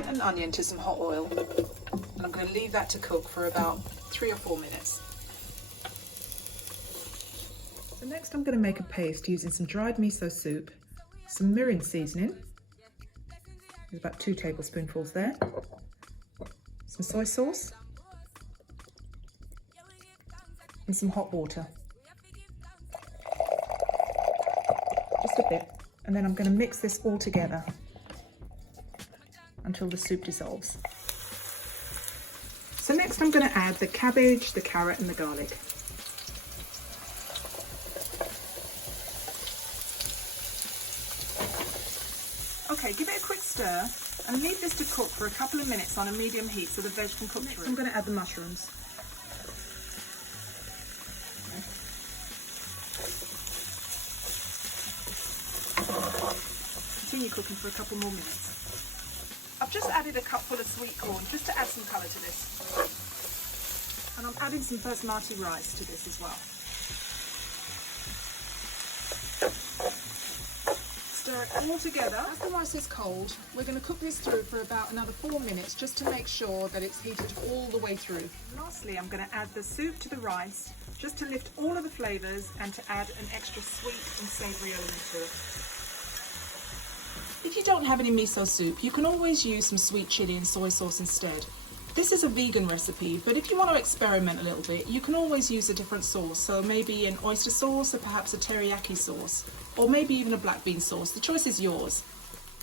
adding an onion to some hot oil, and I'm going to leave that to cook for about 3 or 4 minutes. So next I'm going to make a paste using some dried miso soup, some MIRIN seasoning, there's about 2 tablespoonfuls there, some soy sauce, and some hot water. Just a bit. And then I'm going to mix this all together until the soup dissolves. So next I'm going to add the cabbage, the carrot and the garlic. Okay, give it a quick stir and leave this to cook for a couple of minutes on a medium heat so the veg can cook through. I'm going to add the mushrooms. Continue cooking for a couple more minutes. I've just added a cupful of sweet corn just to add some colour to this. And I'm adding some basmati rice to this as well. Stir it all together. As the rice is cold, we're going to cook this through for about another 4 minutes just to make sure that it's heated all the way through. Lastly, I'm going to add the soup to the rice just to lift all of the flavours and to add an extra sweet and savoury element to it. If you don't have any miso soup, you can always use some sweet chilli and soy sauce instead. This is a vegan recipe, but if you want to experiment a little bit, you can always use a different sauce, so maybe an oyster sauce or perhaps a teriyaki sauce, or maybe even a black bean sauce. The choice is yours.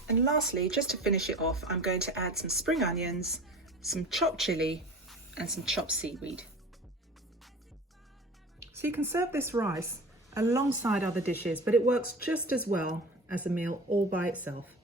And lastly, just to finish it off, I'm going to add some spring onions, some chopped chilli, and some chopped seaweed. So you can serve this rice alongside other dishes, but it works just as well as a meal all by itself.